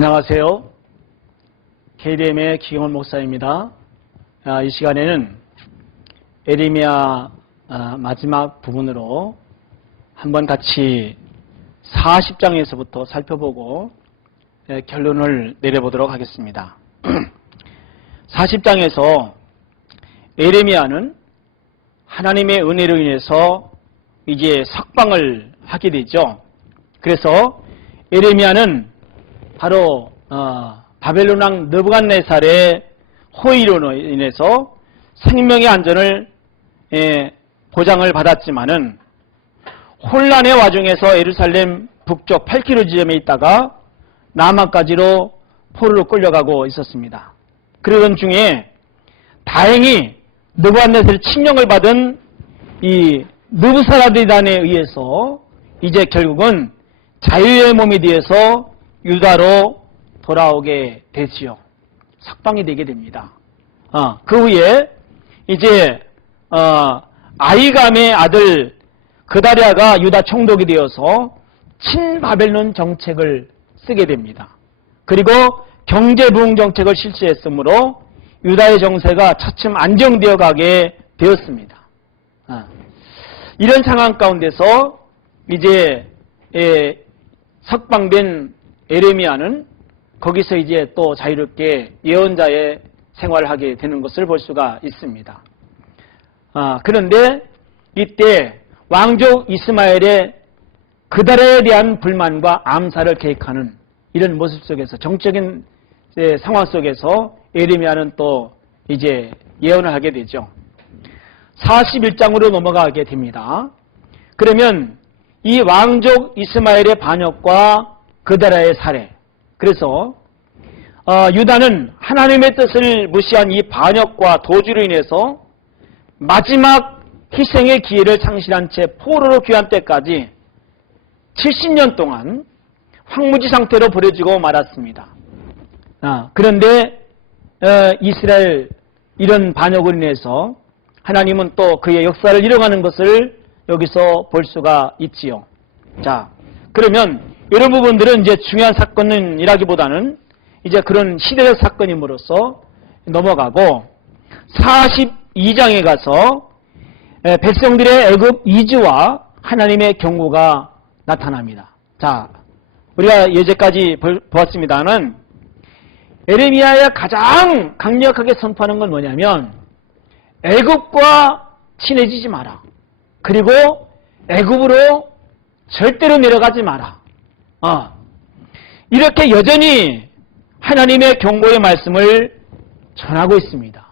안녕하세요. KDM의 기경원 목사입니다. 이 시간에는 에레미야 마지막 부분으로 한번 같이 40장에서부터 살펴보고 결론을 내려보도록 하겠습니다. 40장에서 에레미야는 하나님의 은혜로 인해서 이제 석방을 하게 되죠. 그래서 에레미야는 바로 바벨론 왕 느부갓네살의 호의로 인해서 생명의 안전을 보장을 받았지만은 혼란의 와중에서 예루살렘 북쪽 8km 지점에 있다가 남한까지로 포로로 끌려가고 있었습니다. 그러던 중에 다행히 느부갓네살의 칙령을 받은 이 느부사라디단에 의해서 이제 결국은 자유의 몸이 되어서 유다로 돌아오게 되지요. 석방이 되게 됩니다. 그 후에 이제 아이감의 아들 그다랴가 유다 총독이 되어서 친바벨론 정책을 쓰게 됩니다. 그리고 경제부흥 정책을 실시했으므로 유다의 정세가 차츰 안정되어 가게 되었습니다. 이런 상황 가운데서 이제 석방된 에레미야는 거기서 이제 또 자유롭게 예언자의 생활을 하게 되는 것을 볼 수가 있습니다. 그런데 이때 왕족 이스마엘의 그다랴에 대한 불만과 암살을 계획하는 이런 모습 속에서 정적인 상황 속에서 에레미야는 또 이제 예언을 하게 되죠. 41장으로 넘어가게 됩니다. 그러면 이 왕족 이스마엘의 반역과 그다랴의 살해, 그래서 유다는 하나님의 뜻을 무시한 이 반역과 도주로 인해서 마지막 희생의 기회를 상실한 채 포로로 귀환 때까지 70년 동안 황무지 상태로 버려지고 말았습니다. 그런데 이스라엘 이런 반역으로 인해서 하나님은 또 그의 역사를 이뤄가는 것을 여기서 볼 수가 있지요. 자, 그러면 이런 부분들은 이제 중요한 사건이라기보다는 이제 그런 시대적 사건임으로써 넘어가고 42장에 가서 백성들의 애굽 이주와 하나님의 경고가 나타납니다. 자, 우리가 예제까지 보았습니다는 에레미야가 가장 강력하게 선포하는 건 뭐냐면 애굽과 친해지지 마라. 그리고 애굽으로 절대로 내려가지 마라. 이렇게 여전히 하나님의 경고의 말씀을 전하고 있습니다.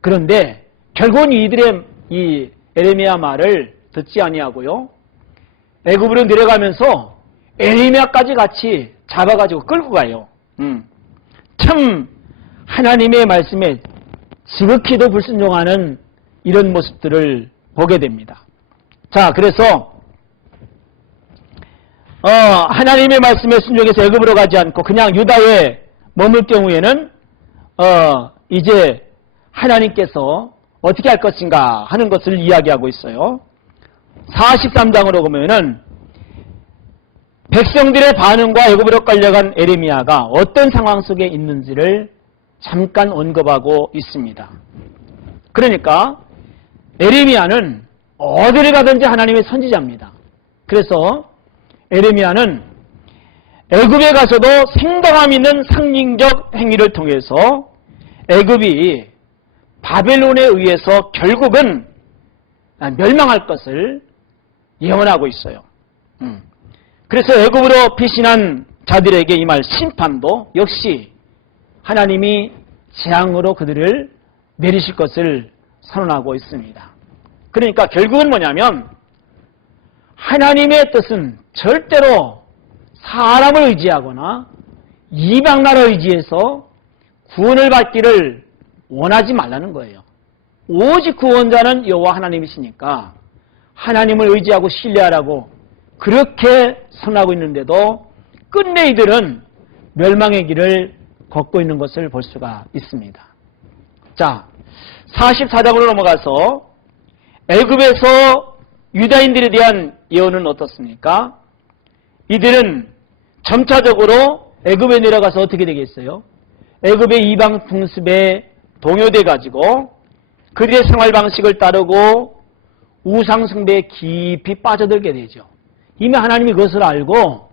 그런데 결국은 이들의 이 에레미야 말을 듣지 아니하고요. 애굽으로 내려가면서 에레미야까지 같이 잡아가지고 끌고 가요. 참 하나님의 말씀에 지극히도 불순종하는 이런 모습들을 보게 됩니다. 자, 그래서 하나님의 말씀에 순종해서 애굽으로 가지 않고 그냥 유다에 머물 경우에는 이제 하나님께서 어떻게 할 것인가 하는 것을 이야기하고 있어요. 43장으로 보면은 백성들의 반응과 애굽으로 끌려간 에레미야가 어떤 상황 속에 있는지를 잠깐 언급하고 있습니다. 그러니까 에레미야는 어디를 가든지 하나님의 선지자입니다. 그래서 에레미야는 애굽에 가서도 생동함 있는 상징적 행위를 통해서 애굽이 바벨론에 의해서 결국은 멸망할 것을 예언하고 있어요. 그래서 애굽으로 피신한 자들에게 임할 심판도 역시 하나님이 재앙으로 그들을 내리실 것을 선언하고 있습니다. 그러니까 결국은 뭐냐면 하나님의 뜻은 절대로 사람을 의지하거나 이방 나라를 의지해서 구원을 받기를 원하지 말라는 거예요. 오직 구원자는 여호와 하나님이시니까 하나님을 의지하고 신뢰하라고 그렇게 선하고 있는데도 끝내 이들은 멸망의 길을 걷고 있는 것을 볼 수가 있습니다. 자, 44장으로 넘어가서 애굽에서 유다인들에 대한 예언은 어떻습니까? 이들은 점차적으로 애굽에 내려가서 어떻게 되겠어요? 애굽의 이방 풍습에 동요돼 가지고 그들의 생활 방식을 따르고 우상 숭배에 깊이 빠져들게 되죠. 이미 하나님이 그것을 알고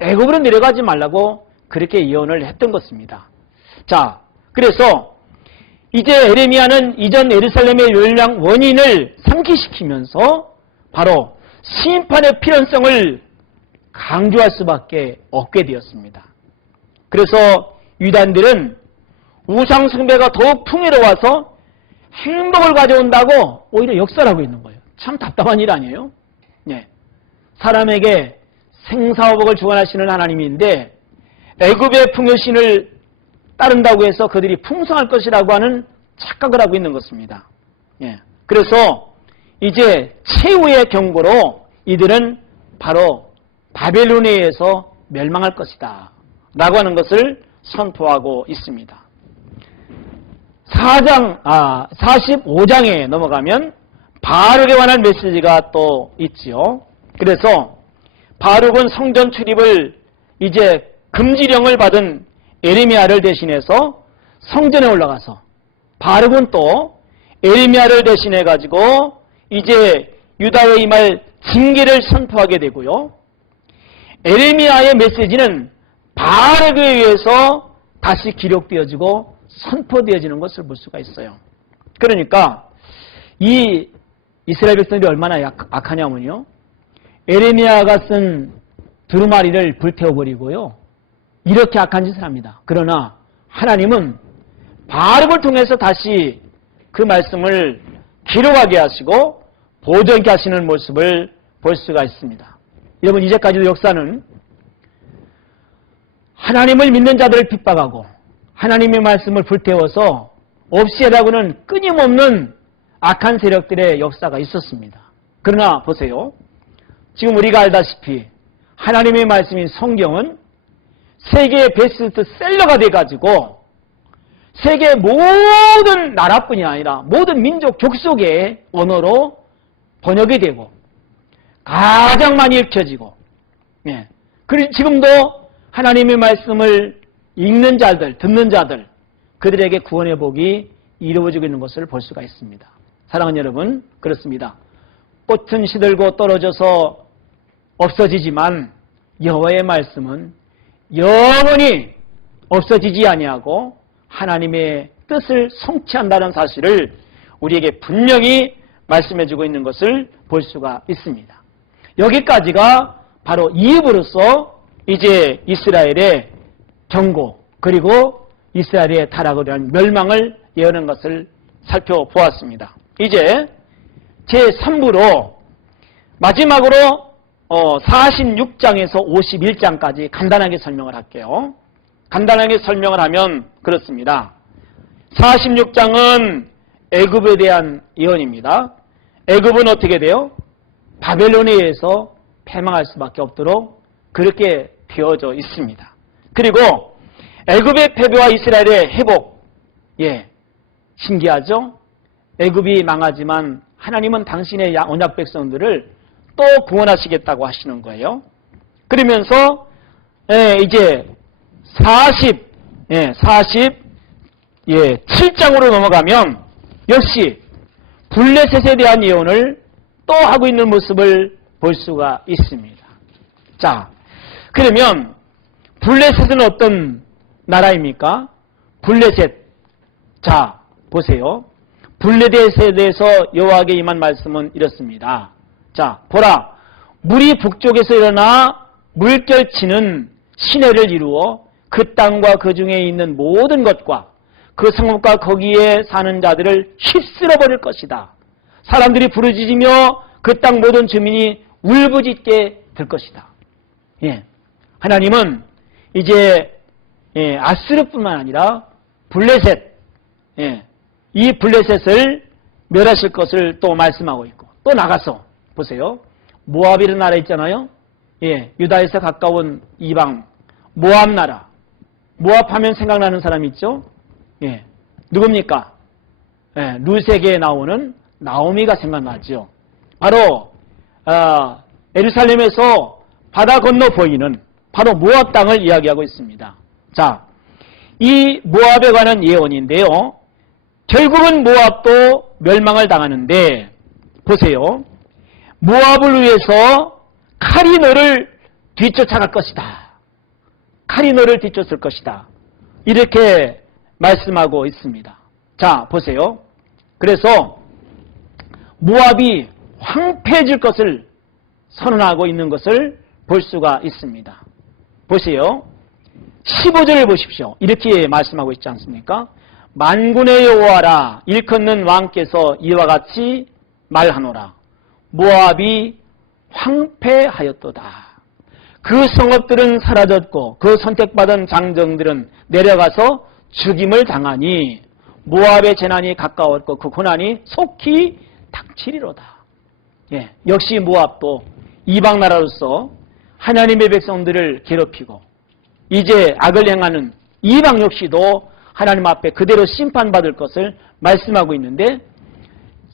애굽으로 내려가지 말라고 그렇게 예언을 했던 것입니다. 자, 그래서 이제 에레미야는 이전 예루살렘의 멸망 원인을 상기시키면서 바로 심판의 필연성을 강조할 수밖에 없게 되었습니다. 그래서 유대인들은 우상 숭배가 더욱 풍요로워서 행복을 가져온다고 오히려 역설하고 있는 거예요. 참 답답한 일 아니에요? 네. 사람에게 생사화복을 주관하시는 하나님인데 애굽의 풍요신을 따른다고 해서 그들이 풍성할 것이라고 하는 착각을 하고 있는 것입니다. 예. 그래서 이제 최후의 경고로 이들은 바로 바벨론에 의해서 멸망할 것이다 라고 하는 것을 선포하고 있습니다. 45장에 넘어가면 바룩에 관한 메시지가 또 있지요. 그래서 바룩은 성전 출입을 이제 금지령을 받은 에레미야를 대신해서 성전에 올라가서 바룩은 또 에레미야를 대신해 가지고 이제 유다에 임할 징계를 선포하게 되고요. 에레미야의 메시지는 바룩에 의해서 다시 기록되어지고 선포되어지는 것을 볼 수가 있어요. 그러니까 이 이스라엘 백성들이 얼마나 악하냐면요. 에레미야가 쓴 두루마리를 불태워버리고요. 이렇게 악한 짓을 합니다. 그러나 하나님은 바룩을 통해서 다시 그 말씀을 기록하게 하시고 보존케 하시는 모습을 볼 수가 있습니다. 여러분, 이제까지도 역사는 하나님을 믿는 자들을 핍박하고 하나님의 말씀을 불태워서 없애라고는 끊임없는 악한 세력들의 역사가 있었습니다. 그러나 보세요. 지금 우리가 알다시피 하나님의 말씀인 성경은 세계의 베스트셀러가 돼가지고 세계 모든 나라뿐이 아니라 모든 민족 족속의 언어로 번역이 되고 가장 많이 읽혀지고, 예. 그리고 지금도 하나님의 말씀을 읽는 자들, 듣는 자들, 그들에게 구원의 복이 이루어지고 있는 것을 볼 수가 있습니다. 사랑하는 여러분, 그렇습니다. 꽃은 시들고 떨어져서 없어지지만 여호와의 말씀은 영원히 없어지지 아니하고 하나님의 뜻을 성취한다는 사실을 우리에게 분명히 말씀해주고 있는 것을 볼 수가 있습니다. 여기까지가 바로 이입으로서 이제 이스라엘의 경고 그리고 이스라엘의 타락을 위한 멸망을 예언한 것을 살펴보았습니다. 이제 제3부로 마지막으로 46장에서 51장까지 간단하게 설명을 할게요. 간단하게 설명을 하면 그렇습니다. 46장은 애굽에 대한 예언입니다. 애굽은 어떻게 돼요? 바벨론에 의해서 패망할 수밖에 없도록 그렇게 되어져 있습니다. 그리고 애굽의 패배와 이스라엘의 회복, 예, 신기하죠? 애굽이 망하지만 하나님은 당신의 언약 백성들을 또 구원하시겠다고 하시는 거예요. 그러면서 이제 47장으로 넘어가면 역시 블레셋에 대한 예언을 또 하고 있는 모습을 볼 수가 있습니다. 자, 그러면 블레셋은 어떤 나라입니까? 블레셋. 자, 보세요. 블레셋에 대해서 여호와에게 임한 말씀은 이렇습니다. 자, 보라. 물이 북쪽에서 일어나 물결치는 시내를 이루어 그 땅과 그 중에 있는 모든 것과 그 성읍과 거기에 사는 자들을 휩쓸어 버릴 것이다. 사람들이 부르짖으며 그 땅 모든 주민이 울부짖게 될 것이다. 예. 하나님은 이제 아스르뿐만 아니라 블레셋, 이 블레셋을 멸하실 것을 또 말씀하고 있고, 또 나가서 보세요. 모압이라는 나라 있잖아요. 유다에서 가까운 이방 모압 나라. 모압하면 생각나는 사람 있죠? 누굽니까? 루세기에 나오는 나오미가 생각나죠. 바로 예루살렘에서 바다 건너 보이는 바로 모압 땅을 이야기하고 있습니다. 자, 이 모압에 관한 예언인데요. 결국은 모압도 멸망을 당하는데 보세요. 모압을 위해서 칼이 너를 뒤쫓아갈 것이다. 칼이 너를 뒤쫓을 것이다. 이렇게 말씀하고 있습니다. 자, 보세요. 그래서 모압이 황폐해질 것을 선언하고 있는 것을 볼 수가 있습니다. 보세요. 15절을 보십시오. 이렇게 말씀하고 있지 않습니까? 만군의 여호와라 일컫는 왕께서 이와 같이 말하노라. 모압이 황폐하였도다. 그 성읍들은 사라졌고 그 선택받은 장정들은 내려가서 죽임을 당하니 모압의 재난이 가까웠고 그 고난이 속히 닥치리로다. 예, 역시 모압도 이방 나라로서 하나님의 백성들을 괴롭히고 이제 악을 행하는 이방 역시도 하나님 앞에 그대로 심판받을 것을 말씀하고 있는데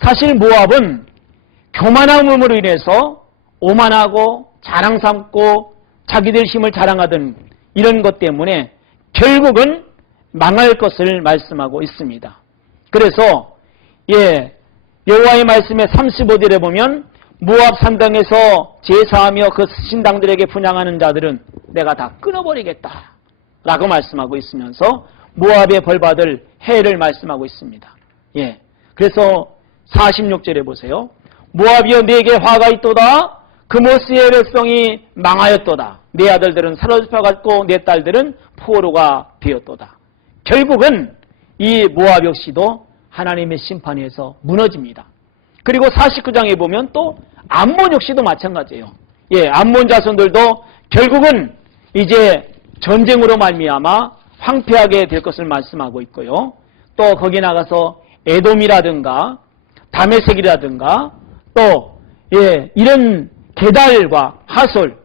사실 모압은 교만함으로 인해서 오만하고 자랑 삼고 자기들 힘을 자랑하던 이런 것 때문에 결국은 망할 것을 말씀하고 있습니다. 그래서 여호와의 말씀에 35절에 보면 모압 산당에서 제사하며 그 신당들에게 분향하는 자들은 내가 다 끊어버리겠다 라고 말씀하고 있으면서 모압에 벌받을 해를 말씀하고 있습니다. 그래서 46절에 보세요. 모압이여 네게 화가 있도다. 그모스의 백성이 망하였도다. 네 아들들은 사로잡혀갔고 네 딸들은 포로가 되었도다. 결국은 이 모압 역시도 하나님의 심판에서 무너집니다. 그리고 49장에 보면 또 암몬 역시도 마찬가지예요. 암몬 자손들도 결국은 이제 전쟁으로 말미암아 황폐하게 될 것을 말씀하고 있고요. 또 거기 나가서 에돔이라든가 다메섹이라든가 또 이런 게달과 하솔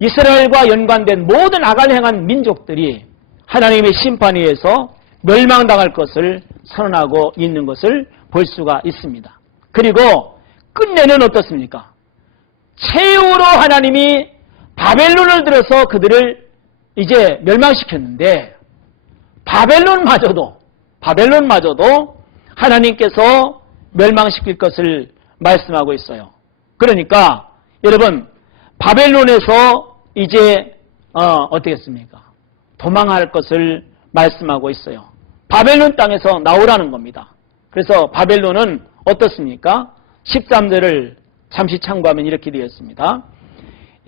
이스라엘과 연관된 모든 악을 행한 민족들이 하나님의 심판에 의해서 멸망당할 것을 선언하고 있는 것을 볼 수가 있습니다. 그리고 끝내는 어떻습니까? 최후로 하나님이 바벨론을 들어서 그들을 이제 멸망시켰는데 바벨론마저도 하나님께서 멸망시킬 것을 말씀하고 있어요. 그러니까 여러분 바벨론에서 이제 어떻겠습니까? 도망할 것을 말씀하고 있어요. 바벨론 땅에서 나오라는 겁니다. 그래서 바벨론은 어떻습니까? 13절을 잠시 참고하면 이렇게 되어 있습니다.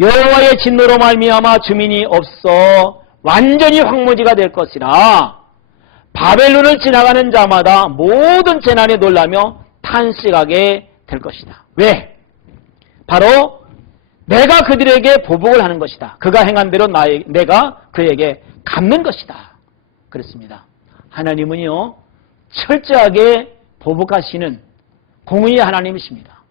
여호와의 진노로 말미암아 주민이 없어 완전히 황무지가 될 것이라. 바벨론을 지나가는 자마다 모든 재난에 놀라며 탄식하게 될 것이다. 왜? 바로 내가 그들에게 보복을 하는 것이다. 그가 행한 대로 내가 그에게 갚는 것이다. 그렇습니다. 하나님은요 철저하게 보복하시는 공의의 하나님이십니다.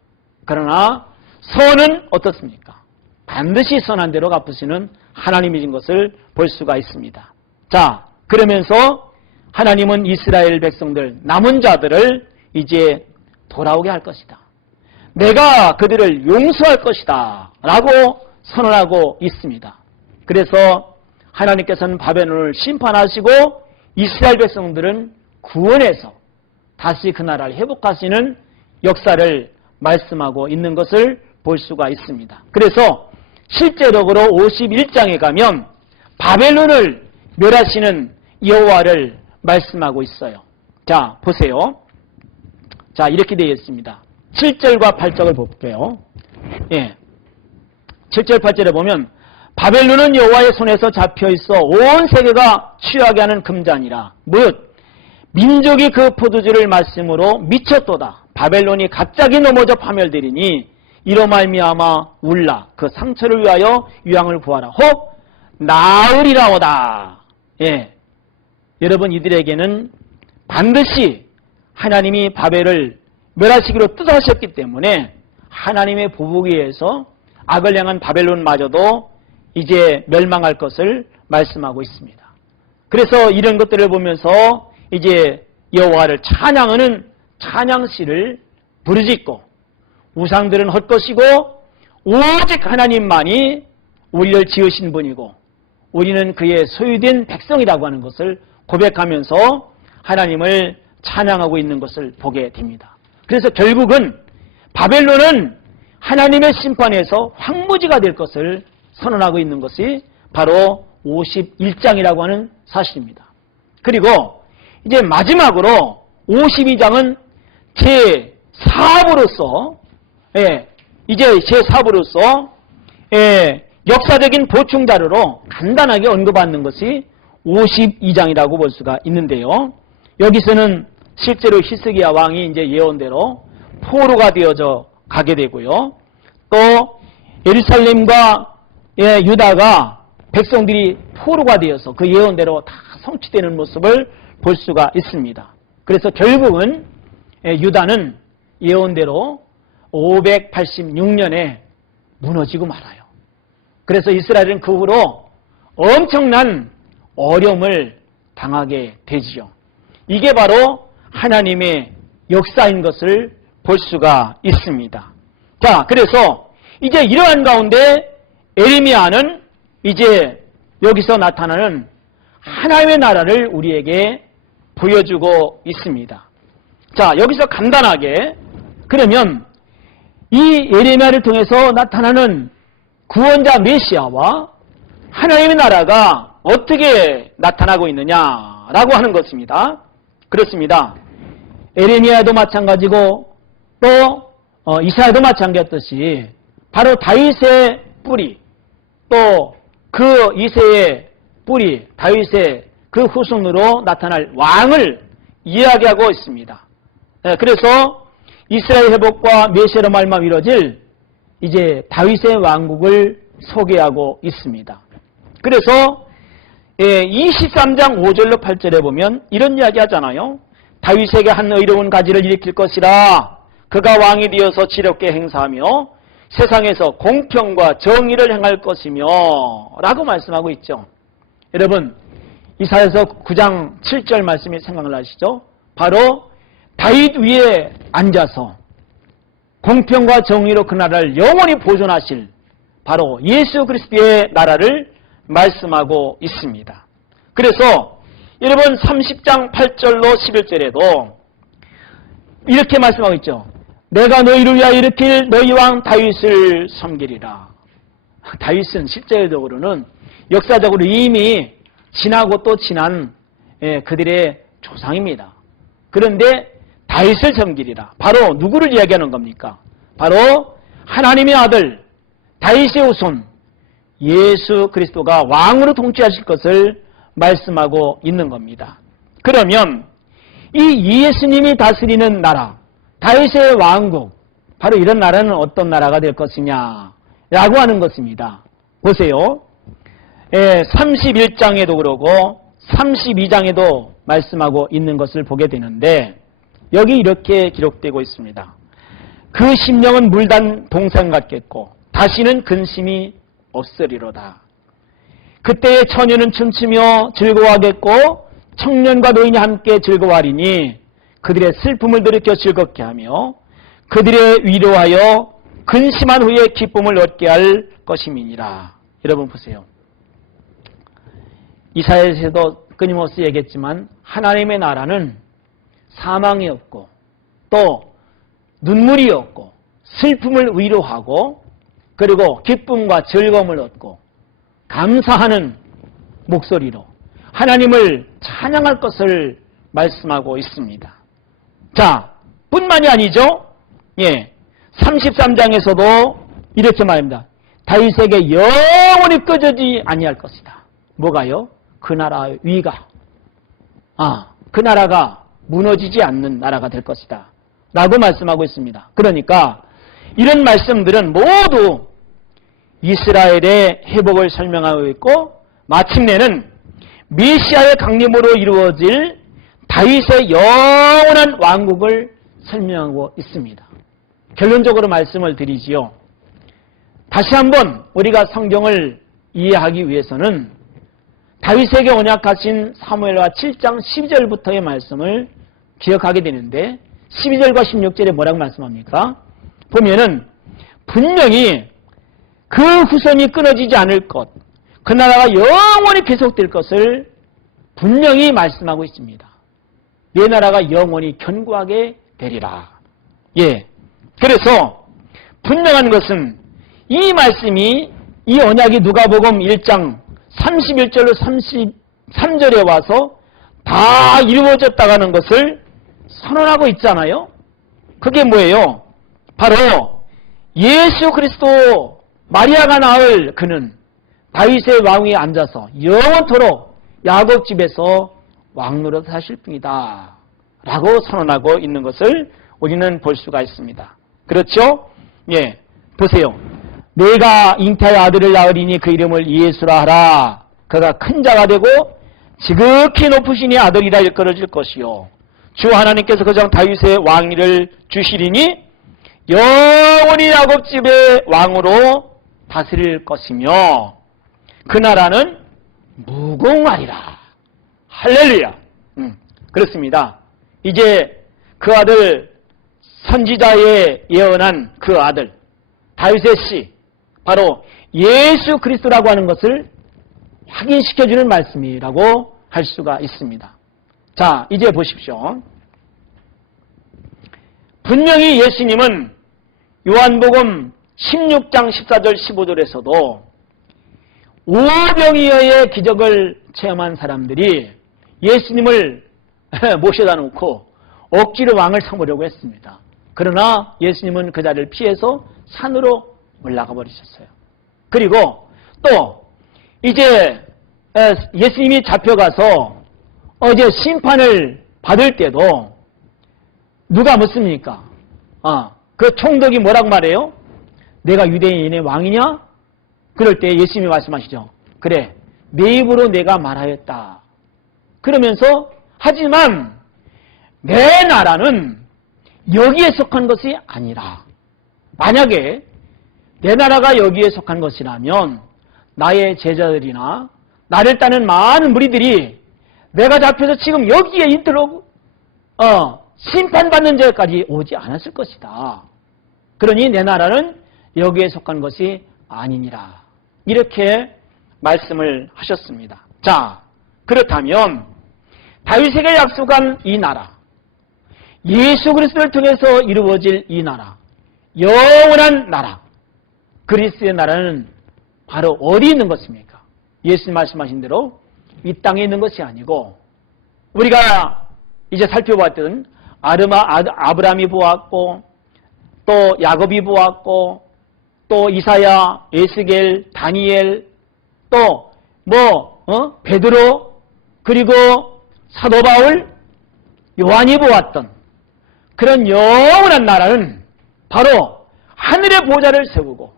그러나 선은 어떻습니까? 반드시 선한 대로 갚으시는 하나님이신 것을 볼 수가 있습니다. 자, 그러면서 하나님은 이스라엘 백성들 남은 자들을 이제 돌아오게 할 것이다. 내가 그들을 용서할 것이다 라고 선언하고 있습니다. 그래서 하나님께서는 바벨론을 심판하시고 이스라엘 백성들은 구원해서 다시 그 나라를 회복하시는 역사를 말씀하고 있는 것을 볼 수가 있습니다. 그래서 실제적으로 51장에 가면 바벨론을 멸하시는 여호와를 말씀하고 있어요. 자, 보세요. 자, 이렇게 되어 있습니다. 7절과 8절을 볼게요. 7절, 8절에 보면 바벨론은 여호와의 손에서 잡혀있어 온 세계가 취하게 하는 금잔이라. 무릇 민족이 그 포도주를 마심으로 미쳤도다. 바벨론이 갑자기 넘어져 파멸되리니 이로 말미암아 울라. 그 상처를 위하여 유황을 구하라. 혹 나으리라오다. 여러분 이들에게는 반드시 하나님이 바벨을 멸하시기로 뜻하셨기 때문에 하나님의 보복에 의해서 악을 향한 바벨론마저도 이제 멸망할 것을 말씀하고 있습니다. 그래서 이런 것들을 보면서 이제 여호와를 찬양하는 찬양시를 부르짖고 우상들은 헛것이고 오직 하나님만이 우리를 지으신 분이고 우리는 그의 소유된 백성이라고 하는 것을 고백하면서 하나님을 찬양하고 있는 것을 보게 됩니다. 그래서 결국은 바벨론은 하나님의 심판에서 황무지가 될 것을 선언하고 있는 것이 바로 51장이라고 하는 사실입니다. 그리고 이제 마지막으로 52장은 제4부로서 이제 제4부로서 역사적인 보충 자료로 간단하게 언급받는 것이 52장이라고 볼 수가 있는데요. 여기서는 실제로 히스기야 왕이 이제 예언대로 포로가 되어져 가게 되고요. 또 예루살렘과 유다가 백성들이 포로가 되어서 그 예언대로 다 성취되는 모습을 볼 수가 있습니다. 그래서 결국은 유다는 예언대로 586년에 무너지고 말아요. 그래서 이스라엘은 그 후로 엄청난 어려움을 당하게 되지요. 이게 바로 하나님의 역사인 것을 볼 수가 있습니다. 자, 그래서 이제 이러한 가운데 에레미야는 이제 여기서 나타나는 하나님의 나라를 우리에게 보여주고 있습니다. 자, 여기서 간단하게 그러면 이 에레미야를 통해서 나타나는 구원자 메시아와 하나님의 나라가 어떻게 나타나고 있느냐라고 하는 것입니다. 그렇습니다. 에레미야도 마찬가지고 또 이사야도 마찬가지였듯이 바로 다윗의 뿌리 또 그 이새의 뿌리 다윗의 그 후손으로 나타날 왕을 이야기하고 있습니다. 그래서 이스라엘 회복과 메시아로 말미암아 이루어질 이제 다윗의 왕국을 소개하고 있습니다. 그래서 23장 5절로 8절에 보면 이런 이야기 하잖아요. 다윗에게 한 의로운 가지를 일으킬 것이라. 그가 왕이 되어서 지롭게 행사하며 세상에서 공평과 정의를 행할 것이며 라고 말씀하고 있죠. 여러분 이사야서 9장 7절 말씀이 생각나시죠? 바로 다윗 위에 앉아서 공평과 정의로 그 나라를 영원히 보존하실 바로 예수 그리스도의 나라를 말씀하고 있습니다. 그래서 여러분 30장 8절로 11절에도 이렇게 말씀하고 있죠. 내가 너희를 위하여 일으킬 너희 왕 다윗을 섬기리라. 다윗은 실제적으로는 역사적으로 이미 지나고 또 지난 그들의 조상입니다. 그런데 다윗을 섬기리라. 바로 누구를 이야기하는 겁니까? 바로 하나님의 아들 다윗의 후손 예수 그리스도가 왕으로 통치하실 것을 말씀하고 있는 겁니다. 그러면 이 예수님이 다스리는 나라 다윗의 왕국 바로 이런 나라는 어떤 나라가 될 것이냐라고 하는 것입니다. 보세요. 31장에도 그러고 32장에도 말씀하고 있는 것을 보게 되는데 여기 이렇게 기록되고 있습니다. 그 심령은 물단 동상 같겠고 다시는 근심이 없으리로다. 그때의 처녀는 춤추며 즐거워하겠고 청년과 노인이 함께 즐거워하리니 그들의 슬픔을 들이켜 즐겁게 하며 그들의 위로하여 근심한 후에 기쁨을 얻게 할 것임이니라. 여러분 보세요. 이사야에서도 끊임없이 얘기했지만 하나님의 나라는 사망이 없고 또 눈물이 없고 슬픔을 위로하고 그리고 기쁨과 즐거움을 얻고 감사하는 목소리로 하나님을 찬양할 것을 말씀하고 있습니다. 자, 뿐만이 아니죠. 33장에서도 이렇게 말합니다. 다윗에게 영원히 꺼지지 아니할 것이다. 뭐가요? 그 나라의 위가. 그 나라가 무너지지 않는 나라가 될 것이다. 라고 말씀하고 있습니다. 그러니까 이런 말씀들은 모두 이스라엘의 회복을 설명하고 있고 마침내는 메시아의 강림으로 이루어질 다윗의 영원한 왕국을 설명하고 있습니다. 결론적으로 말씀을 드리지요. 다시 한번 우리가 성경을 이해하기 위해서는 다윗에게 언약하신 사무엘하 7장 12절부터의 말씀을 기억하게 되는데 12절과 16절에 뭐라고 말씀합니까? 보면은 분명히 그 후손이 끊어지지 않을 것, 그 나라가 영원히 계속될 것을 분명히 말씀하고 있습니다. 내 나라가 영원히 견고하게 되리라. 예. 그래서 분명한 것은 이 말씀이 이 언약이 누가복음 1장 31절로 33절에 와서 다 이루어졌다가는 것을 선언하고 있잖아요. 그게 뭐예요? 바로 예수 그리스도 마리아가 낳을 그는 다윗의 왕위에 앉아서 영원토록 야곱 집에서 왕노릇 하실 뿐이다 라고 선언하고 있는 것을 우리는 볼 수가 있습니다. 그렇죠? 예, 보세요. 내가 잉태의 아들을 낳으리니 그 이름을 예수라 하라. 그가 큰 자가 되고 지극히 높으신 이 아들이라 일컬어질 것이요 주 하나님께서 그장 다윗의 왕위를 주시리니 영원히 야곱 집의 왕으로 다스릴 것이며 그 나라는 무궁하리라. 할렐루야. 그렇습니다. 이제 그 아들, 선지자의 예언한 그 아들 다윗의 씨, 바로 예수 그리스도라고 하는 것을 확인시켜주는 말씀이라고 할 수가 있습니다. 자, 이제 보십시오. 분명히 예수님은 요한복음 16장 14절 15절에서도 오병이어의 기적을 체험한 사람들이 예수님을 모셔다 놓고 억지로 왕을 삼으려고 했습니다. 그러나 예수님은 그 자리를 피해서 산으로 올라가 버리셨어요. 그리고 또 이제 예수님이 잡혀가서 어제 심판을 받을 때도 누가 묻습니까? 그 총독이 뭐라고 말해요? 내가 유대인의 왕이냐? 그럴 때 예수님이 말씀하시죠. 그래, 내 입으로 내가 말하였다. 그러면서 하지만 내 나라는 여기에 속한 것이 아니라, 만약에 내 나라가 여기에 속한 것이라면 나의 제자들이나 나를 따는 많은 무리들이 내가 잡혀서 지금 여기에 있도록 심판받는 데까지 오지 않았을 것이다. 그러니 내 나라는 여기에 속한 것이 아니니라. 이렇게 말씀을 하셨습니다. 자, 그렇다면 다윗에게 약속한 이 나라, 예수 그리스도를 통해서 이루어질 이 나라, 영원한 나라, 그리스도의 나라는 바로 어디 있는 것입니까? 예수님 말씀하신 대로 이 땅에 있는 것이 아니고 우리가 이제 살펴봤던 아브라함이 보았고 또 야곱이 보았고 또 이사야, 에스겔, 다니엘, 또 베드로, 그리고 사도 바울, 요한이 보았던 그런 영원한 나라는 바로 하늘의 보좌를 세우고,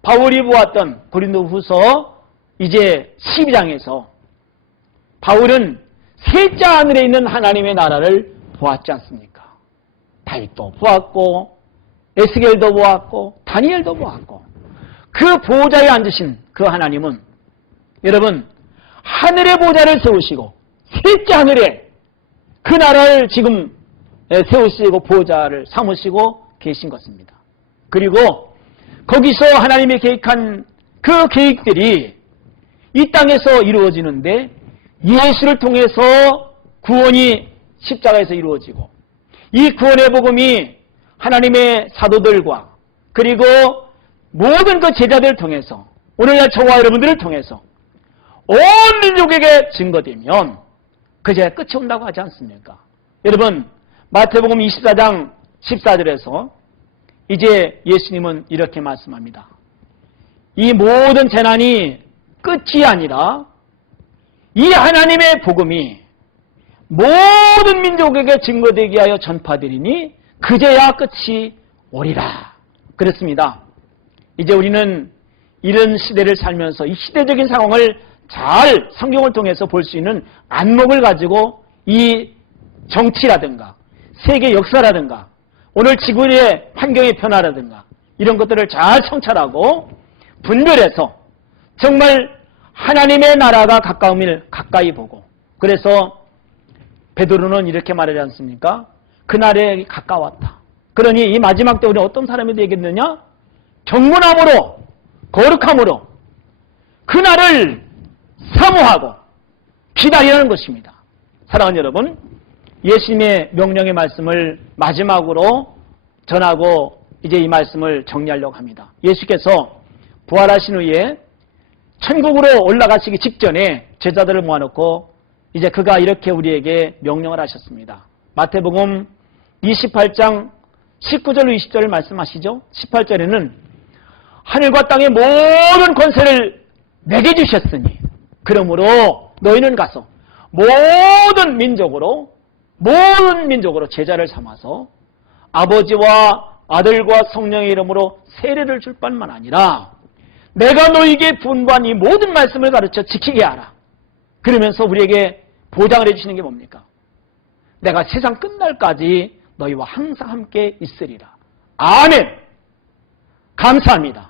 바울이 보았던 고린도후서 이제 12장에서 바울은 셋째 하늘에 있는 하나님의 나라를 보았지 않습니까? 다윗도 보았고 에스겔도 보았고 다니엘도 보았고, 그 보좌에 앉으신 그 하나님은 여러분 하늘의 보좌를 세우시고 셋째 하늘에 그 나라를 지금 세우시고 보좌를 삼으시고 계신 것입니다. 그리고 거기서 하나님이 계획한 그 계획들이 이 땅에서 이루어지는데 예수를 통해서 구원이 십자가에서 이루어지고, 이 구원의 복음이 하나님의 사도들과 그리고 모든 그 제자들을 통해서, 오늘날 저와 여러분들을 통해서 온 민족에게 증거되면 그제 끝이 온다고 하지 않습니까? 여러분, 마태복음 24장 14절에서 이제 예수님은 이렇게 말씀합니다. 이 모든 재난이 끝이 아니라 이 하나님의 복음이 모든 민족에게 증거되게 하여 전파되리니 그제야 끝이 오리라. 그렇습니다. 이제 우리는 이런 시대를 살면서 이 시대적인 상황을 잘 성경을 통해서 볼 수 있는 안목을 가지고 이 정치라든가 세계 역사라든가 오늘 지구의 환경의 변화라든가 이런 것들을 잘 성찰하고 분별해서 정말 하나님의 나라가 가까움을 가까이 보고, 그래서 베드로는 이렇게 말하지 않습니까? 그날에 가까웠다. 그러니 이 마지막 때 우리는 어떤 사람이 되겠느냐? 경건함으로 거룩함으로 그날을 사모하고 기다리는 것입니다. 사랑하는 여러분, 예수님의 명령의 말씀을 마지막으로 전하고 이제 이 말씀을 정리하려고 합니다. 예수께서 부활하신 후에 천국으로 올라가시기 직전에 제자들을 모아놓고 이제 그가 이렇게 우리에게 명령을 하셨습니다. 마태복음 28장 19절 20절을 말씀하시죠. 18절에는 하늘과 땅의 모든 권세를 내게 주셨으니 그러므로 너희는 가서 모든 민족으로 제자를 삼아서 아버지와 아들과 성령의 이름으로 세례를 줄 뿐만 아니라 내가 너희에게 분부한 이 모든 말씀을 가르쳐 지키게 하라. 그러면서 우리에게 보장을 해주시는 게 뭡니까? 내가 세상 끝날까지 너희와 항상 함께 있으리라. 아멘. 감사합니다.